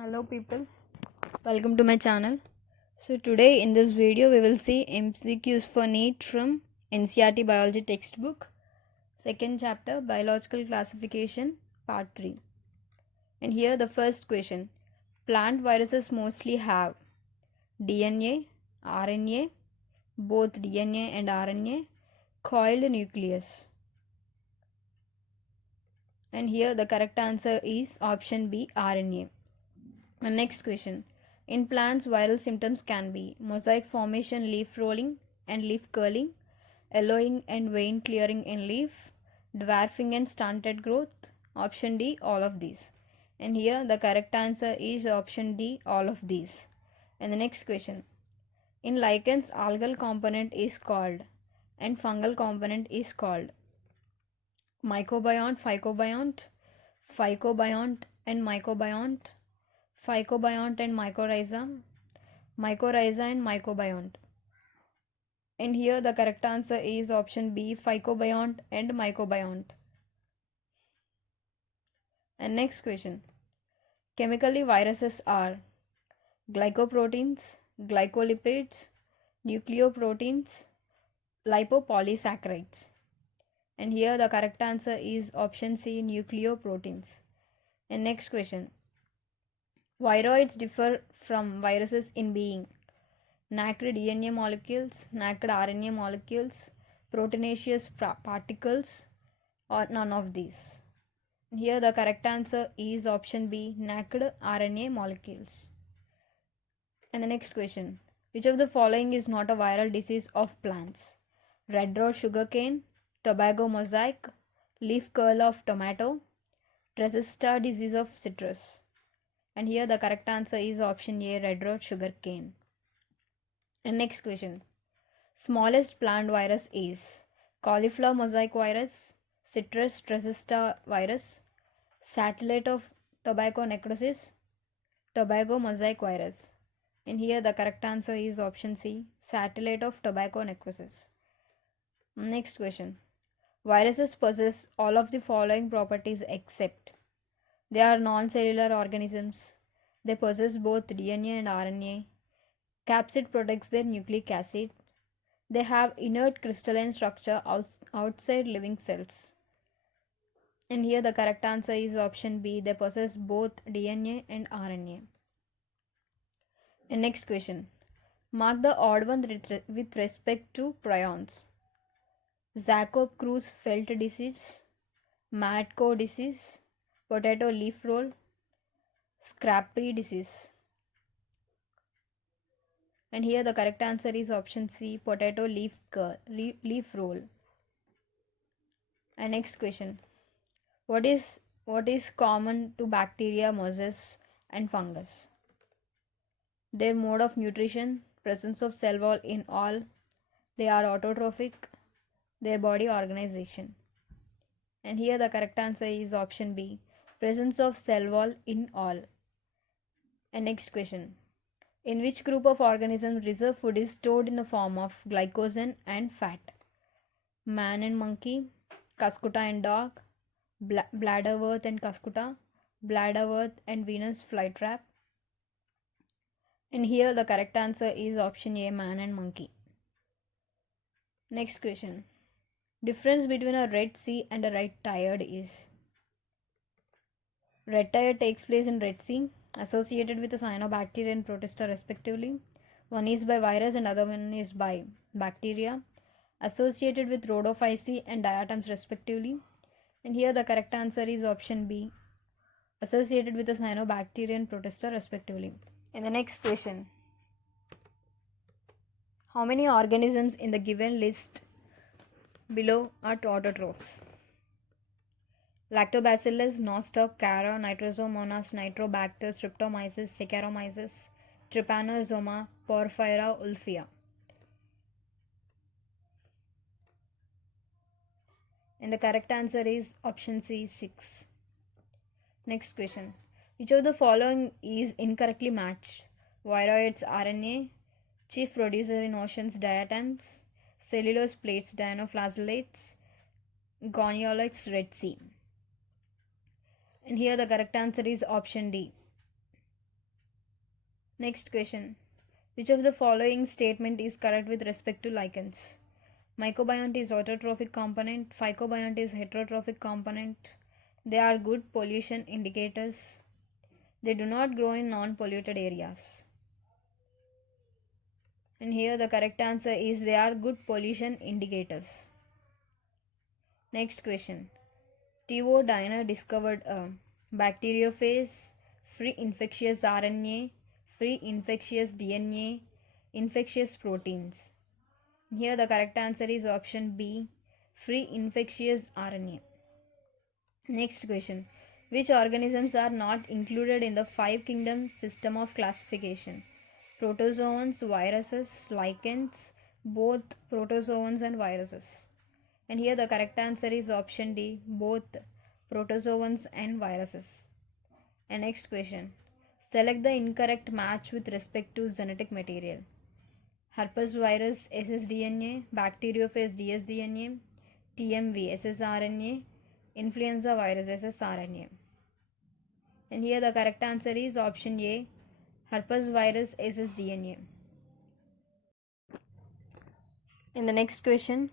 Hello people, welcome to my channel. So today in this video we will see MCQs for NEET from NCERT biology textbook, second chapter biological classification part 3. And here the first question, plant viruses mostly have DNA, RNA, both DNA and RNA, coiled nucleus. And here the correct answer is option B, RNA. And next question. In plants, viral symptoms can be mosaic formation, leaf rolling and leaf curling, yellowing and vein clearing in leaf, dwarfing and stunted growth. Option D, all of these. And here the correct answer is option D, all of these. And the next question. In lichens, algal component is called and fungal component is called mycobiont, phycobiont and mycobiont, phycobiont and mycorrhiza, mycorrhiza and mycobiont. And here the correct answer is option B, phycobiont and mycobiont. And next question. Chemically, viruses are glycoproteins, glycolipids, nucleoproteins, lipopolysaccharides. And here the correct answer is option C, nucleoproteins. And next question. Viroids differ from viruses in being naked DNA molecules, naked RNA molecules, proteinaceous particles, or none of these. Here the correct answer is option B, naked RNA molecules. And the next question. Which of the following is not a viral disease of plants? Red rot sugarcane, tobacco mosaic, leaf curl of tomato, Tresister disease of citrus. And here the correct answer is option A, red rot sugarcane. And next question. Smallest plant virus is cauliflower mosaic virus, citrus tresister virus, satellite of tobacco necrosis, tobacco mosaic virus. And here the correct answer is option C, satellite of tobacco necrosis. Next question. Viruses possess all of the following properties except they are non-cellular organisms, they possess both DNA and RNA, capsid protects their nucleic acid, they have inert crystalline structure outside living cells. And here the correct answer is option B, they possess both DNA and RNA. And next question. Mark the odd one with respect to prions. Jacob-Creutzfeldt disease, mad cow disease, potato leaf roll, scrappery disease. And here the correct answer is option C, potato leaf roll. And next question. What is common to bacteria, mosses and fungus? Their mode of nutrition, presence of cell wall in all, they are autotrophic, their body organization. And here the correct answer is option B, presence of cell wall in all. And next question. In which group of organisms reserve food is stored in the form of glycogen and fat? Man and monkey, Cuscuta and dog, bladderwort and Cuscuta, bladderwort and Venus flytrap. And here the correct answer is option A, man and monkey. Next question. Difference between a red sea and a red tide is red tide takes place in Red Sea, associated with a cyanobacteria and protista respectively. One is by virus and other one is by bacteria, associated with rhodophyceae and diatoms respectively. And here the correct answer is option B, associated with a cyanobacteria and protista respectively. And the next question. How many organisms in the given list below are autotrophs? Lactobacillus, Nostoc, Cara, Nitrosomonas, Nitrobacter, Streptomyces, Saccharomyces, Trypanosoma, Porphyra, Ulfia. And the correct answer is option C, 6. Next question. Which of the following is incorrectly matched? Viroids RNA, chief producer in oceans diatoms, cellulose plates dinoflagellates, goniolites Red Sea. And here the correct answer is option D. Next question. Which of the following statement is correct with respect to lichens? Mycobiont is autotrophic component. Phycobiont is heterotrophic component. They are good pollution indicators. They do not grow in non-polluted areas. And here the correct answer is they are good pollution indicators. Next question. Theo Diner discovered a bacteriophage, free infectious RNA, free infectious DNA, infectious proteins. Here the correct answer is option B, free infectious RNA. Next question. Which organisms are not included in the five kingdom system of classification? Protozoans, viruses, lichens, both protozoans and viruses. And here the correct answer is option D, both protozoans and viruses. And next question. Select the incorrect match with respect to genetic material. Herpes virus ssDNA, bacteriophage dsDNA, TMV ssRNA, influenza virus ssRNA. And here the correct answer is option A, herpes virus ssDNA. In the next question,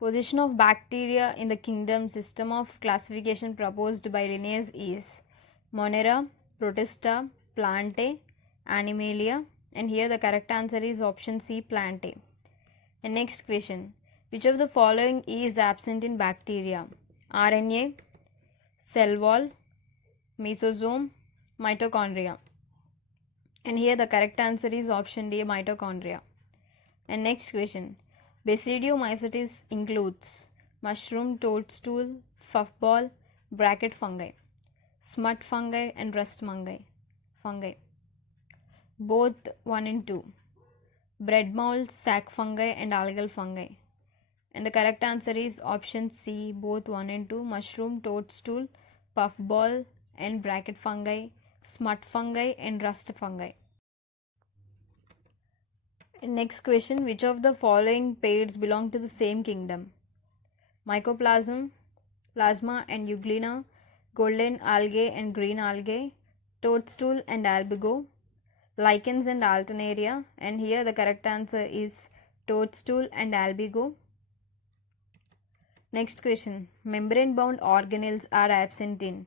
position of bacteria in the kingdom system of classification proposed by Linnaeus is Monera, Protista, Plantae, Animalia. And here the correct answer is option C, Plantae. And next question, which of the following is absent in bacteria? RNA, cell wall, mesosome, mitochondria. And here the correct answer is option D, mitochondria. And next question, Basidiomycetes includes mushroom toadstool, puffball, bracket fungi, smut fungi and rust fungi. Both 1 and 2. Bread mold, sac fungi and algal fungi. And the correct answer is option C, both 1 and 2, mushroom toadstool, puffball and bracket fungi, smut fungi and rust fungi. Next question, which of the following pairs belong to the same kingdom? Mycoplasm, plasma and euglena, golden algae and green algae, toadstool and albigo, lichens and alternaria. And here the correct answer is toadstool and albigo. Next question, membrane bound organelles are absent in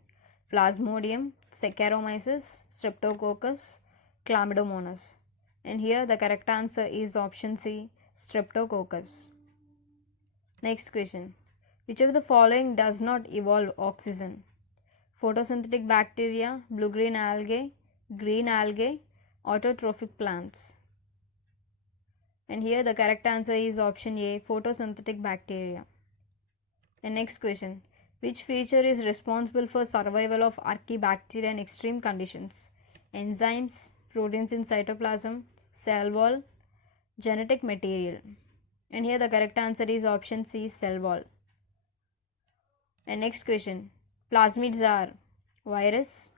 Plasmodium, Saccharomyces, Streptococcus, Chlamydomonas. And here the correct answer is option C, Streptococcus. Next question, which of the following does not evolve oxygen? Photosynthetic bacteria, blue-green algae, green algae, autotrophic plants. And here the correct answer is option A, photosynthetic bacteria. And next question, which feature is responsible for survival of archaebacteria in extreme conditions? Enzymes, proteins in cytoplasm, cell wall, genetic material. And here the correct answer is option C, cell wall. And next question, plasmids are virus,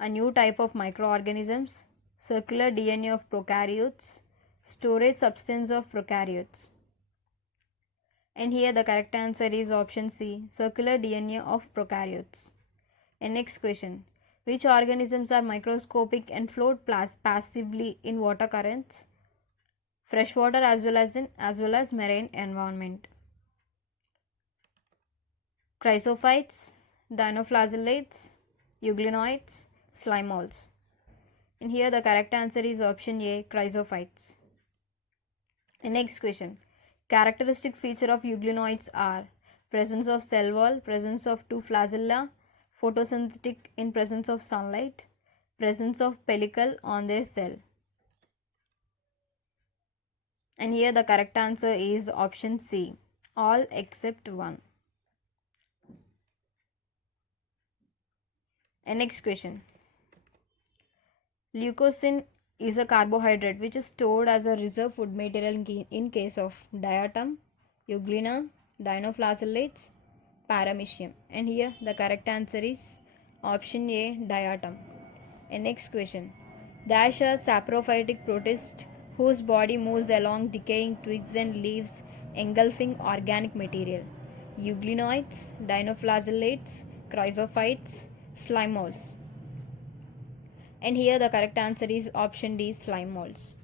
a new type of microorganisms, circular DNA of prokaryotes, storage substance of prokaryotes. And here the correct answer is option C, circular DNA of prokaryotes. And next question, which organisms are microscopic and float passively in water currents, freshwater as well as marine environment? Chrysophytes, dinoflagellates, euglenoids, slime molds. And here the correct answer is option A, chrysophytes. And next question, characteristic feature of euglenoids are presence of cell wall, presence of two flagella, photosynthetic in presence of sunlight, presence of pellicle on their cell. And here the correct answer is option C, all except one. And next question, leucocin is a carbohydrate which is stored as a reserve food material in case of diatom, euglena, dinoflagellates, paramecium. And here the correct answer is option A, diatom. And next question, dash a saprophytic protist whose body moves along decaying twigs and leaves engulfing organic material. Euglenoids, dinoflagellates, chrysophytes, slime molds. And here the correct answer is option D, slime molds.